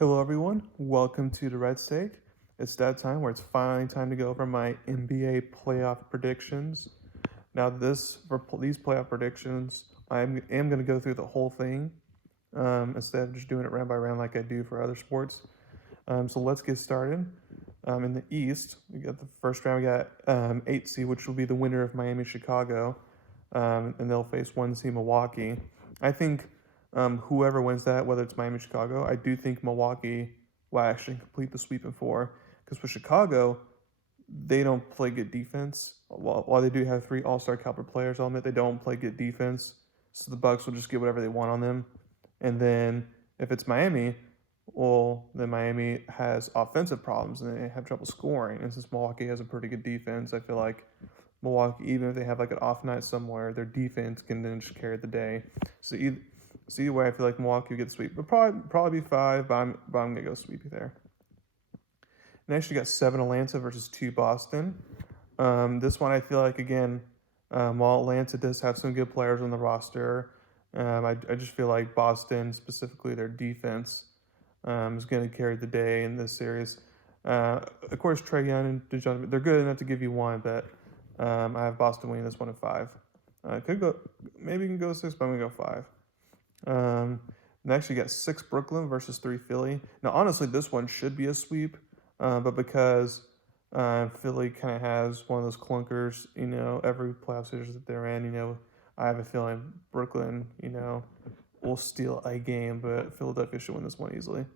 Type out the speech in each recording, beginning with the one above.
Hello, everyone. Welcome to Durrett Steak. It's that time where it's finally time to go over my NBA playoff predictions. Now, these playoff predictions, I am going to go through the whole thing instead of just doing it round by round like I do for other sports. So let's get started. In the East, we got the first round. We got 8 seed, which will be the winner of Miami Chicago, and they'll face 1 seed Milwaukee. I think whoever wins that, whether it's Miami Chicago, I do think Milwaukee will actually complete the sweep in four. Because with Chicago, they don't play good defense. While they do have 3 All-Star caliber players, I'll admit they don't play good defense. So the Bucks will just get whatever they want on them. And then if it's Miami, well, then Miami has offensive problems and they have trouble scoring. And since Milwaukee has a pretty good defense, I feel like Milwaukee, even if they have like an off night somewhere, their defense can then just carry the day. So either way, I feel like Milwaukee will get sweep, but probably be 5, but I'm gonna go sweepy there. Next, you got 7 Atlanta versus 2 Boston. This one I feel like again, while Atlanta does have some good players on the roster, I just feel like Boston, specifically their defense, is going to carry the day in this series. Of course, Trae Young and DeJounte, they're good enough to give you one, but I have Boston winning this one in 5. Could go, maybe you can go 6, but I'm gonna go 5. Next, you got 6 Brooklyn versus 3 Philly. Now, honestly, this one should be a sweep, but because Philly kind of has one of those clunkers, every playoff series that they're in, I have a feeling Brooklyn, will steal a game, but Philadelphia should win this one easily.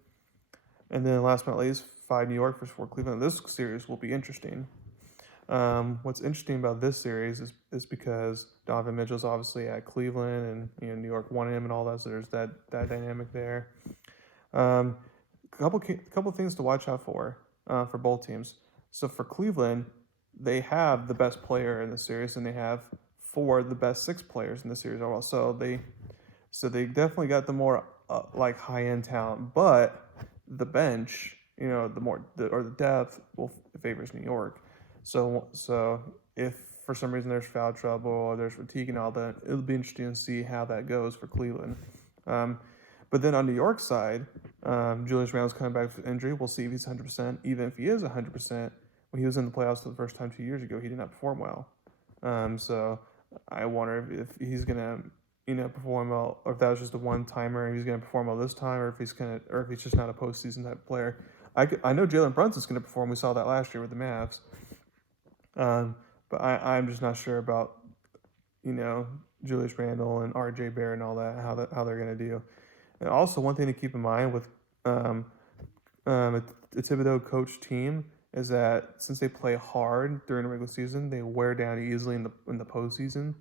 And then last but not least, 5 New York versus 4 Cleveland. This series will be interesting. What's interesting about this series is because Donovan Mitchell's obviously at Cleveland, and New York wanted him and all that, so there's that dynamic there. Um, couple things to watch out for both teams. So for Cleveland, they have the best player in the series, and they have 4 of the best 6 players in the series overall. So they definitely got the more like high end talent, but the bench, the depth will favors New York. So if for some reason there's foul trouble or there's fatigue and all that, it'll be interesting to see how that goes for Cleveland. Um, but then on New York's side, Julius Randle's coming back from injury. We'll see if he's 100%. Even if he is 100%, when he was in the playoffs for the first time 2 years ago, he did not perform well. So I wonder if he's gonna, perform well, or if that was just a one timer and he's gonna perform well this time, or if he's just not a postseason type player. I know Jalen Brunson's gonna perform. We saw that last year with the Mavs. But I'm just not sure about Julius Randle and R.J. Barrett and all that how they're gonna do. And also one thing to keep in mind with um, a Thibodeau coach team is that since they play hard during the regular season, they wear down easily in the postseason.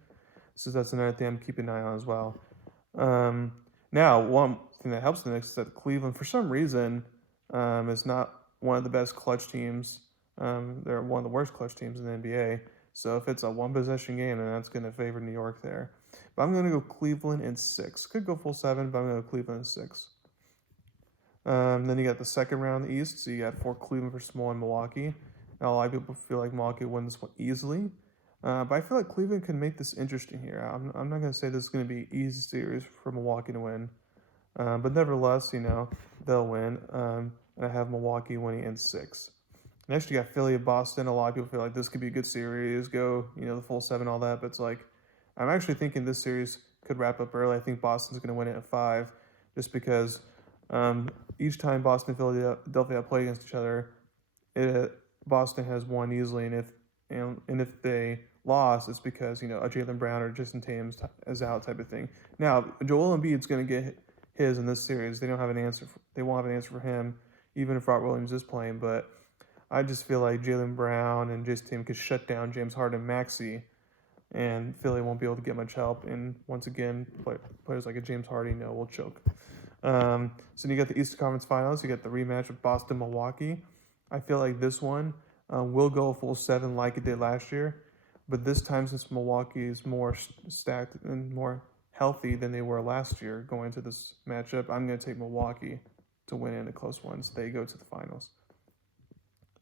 So that's another thing I'm keeping an eye on as well. Um, Now, one thing that helps the Knicks is that Cleveland, for some reason, is not one of the best clutch teams. They're one of the worst clutch teams in the NBA. So if it's a one possession game, then that's going to favor New York there. But I'm going to go Cleveland in 6. Could go full 7, but I'm going to go Cleveland in 6. Then you got the second round in the East. So you got 4 Cleveland versus 1 Milwaukee. Now, a lot of people feel like Milwaukee won this one easily. But I feel like Cleveland can make this interesting here. I'm not going to say this is going to be an easy series for Milwaukee to win. But nevertheless, they'll win. And I have Milwaukee winning in 6. Next, you got Philly and Boston. A lot of people feel like this could be a good series, go, the full 7, all that. But it's like, I'm actually thinking this series could wrap up early. I think Boston's going to win it at 5, just because each time Boston and Philadelphia play against each other, Boston has won easily. And if they lost, it's because a Jaylen Brown or Jason Tatum is out type of thing. Now, Joel Embiid's going to get his in this series. They won't have an answer for him, even if Robert Williams is playing. But I just feel like Jaylen Brown and Jason Tatum could shut down James Harden and Maxey, and Philly won't be able to get much help. And once again, players like a James Harden, will choke. So you got the Eastern Conference Finals. You got the rematch with Boston Milwaukee. I feel like this one will go a full 7 like it did last year, but this time, since Milwaukee is more stacked and more healthy than they were last year going into this matchup, I'm going to take Milwaukee to win in a close one, so they go to the finals.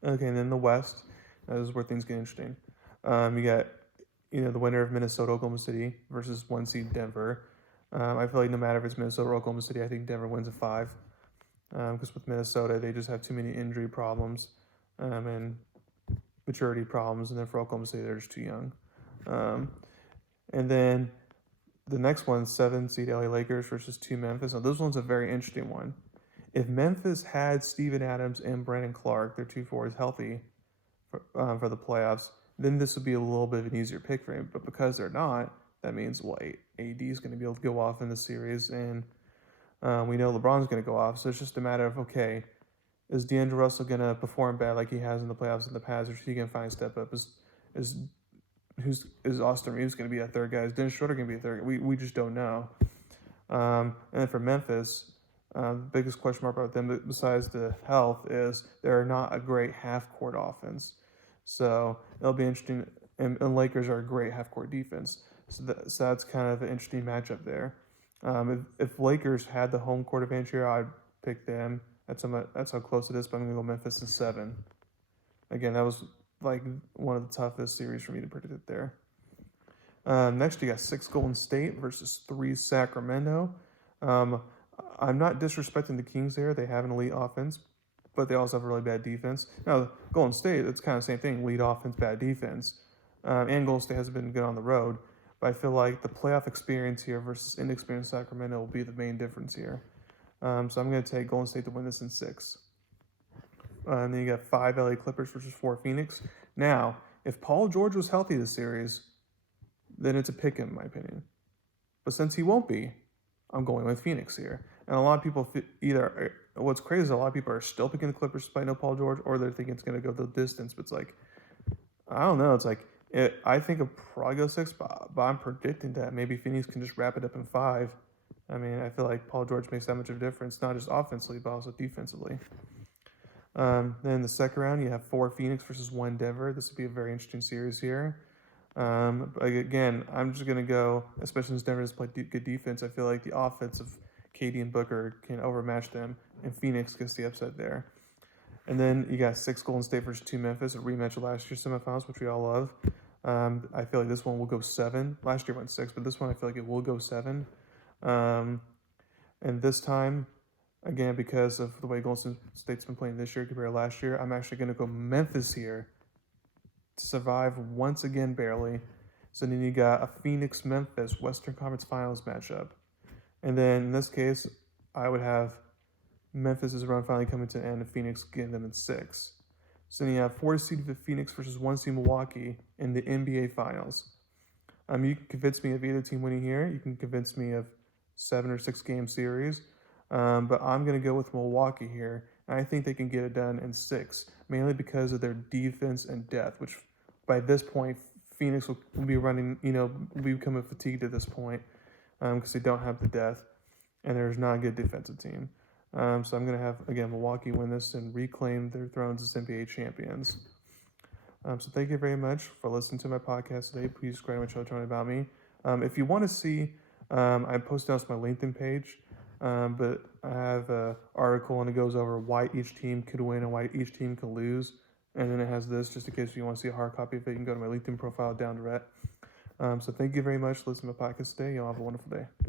Okay, and then the West, this is where things get interesting. You got, the winner of Minnesota, Oklahoma City versus 1 seed Denver. I feel like no matter if it's Minnesota or Oklahoma City, I think Denver wins at 5. because with Minnesota, they just have too many injury problems and maturity problems. And then for Oklahoma State, they're just too young. And then the next one, 7 seed LA Lakers versus 2 Memphis. Now, this one's a very interesting one. If Memphis had Steven Adams and Brandon Clark, their 2 forwards, healthy for the playoffs, then this would be a little bit of an easier pick for him. But because they're not, that means, well, AD is going to be able to go off in the series, and we know LeBron's going to go off. So it's just a matter of, okay, is D'Angelo Russell going to perform bad like he has in the playoffs in the past, or is he going to finally step up? Is Austin Reeves going to be a third guy? Is Dennis Schroeder going to be a third guy? We just don't know. And then for Memphis, the biggest question mark about them, besides the health, is they're not a great half-court offense. So it'll be interesting. And Lakers are a great half-court defense. So that's kind of an interesting matchup there. If Lakers had the home court advantage here, I'd pick them. That's how close it is, but I'm going to go Memphis in 7. Again, that was like one of the toughest series for me to predict there. Next, you got 6 Golden State versus 3 Sacramento. I'm not disrespecting the Kings there. They have an elite offense, but they also have a really bad defense. Now, Golden State, it's kind of the same thing. Elite offense, bad defense. And Golden State hasn't been good on the road. But I feel like the playoff experience here versus inexperienced Sacramento will be the main difference here. So I'm going to take Golden State to win this in 6. And then you got 5 LA Clippers versus 4 Phoenix. Now, if Paul George was healthy this series, then it's a pick in my opinion. But since he won't be, I'm going with Phoenix here. And a lot of people what's crazy is a lot of people are still picking the Clippers despite no Paul George, or they're thinking it's going to go the distance. But it's like, I don't know. It's like, I think it'll probably go 6, but I'm predicting that maybe Phoenix can just wrap it up in 5. I mean, I feel like Paul George makes that much of a difference, not just offensively, but also defensively. Then in the second round, you have 4 Phoenix versus 1 Denver. This would be a very interesting series here. But again, I'm just going to go, especially since Denver has played good defense, I feel like the offense of KD and Booker can overmatch them, and Phoenix gets the upset there. And then you got 6 Golden State versus 2 Memphis, a rematch of last year's semifinals, which we all love. I feel like this one will go 7. Last year went 6, but this one I feel like it will go 7. And this time, again, because of the way Golden State's been playing this year compared to last year, I'm actually going to go Memphis here to survive once again, barely. So then you got a Phoenix-Memphis Western Conference Finals matchup. And then in this case, I would have Memphis' run finally coming to an end and Phoenix getting them in 6. So then you have 4-seed Phoenix versus 1-seed Milwaukee in the NBA Finals. You can convince me of either team winning here. You can convince me of 7 or 6 game series. But I'm going to go with Milwaukee here. And I think they can get it done in 6, mainly because of their defense and depth, which by this point, Phoenix will be running, will be becoming fatigued at this point because they don't have the depth and there's not a good defensive team. So I'm going to have, again, Milwaukee win this and reclaim their thrones as NBA champions. So thank you very much for listening to my podcast today. Please subscribe to my channel, tell me about me. If you want to see, I posted on my LinkedIn page, but I have an article and it goes over why each team could win and why each team could lose. And then it has this, just in case you want to see a hard copy of it, you can go to my LinkedIn profile down Durrett. So thank you very much for listening to my podcast today. Y'all have a wonderful day.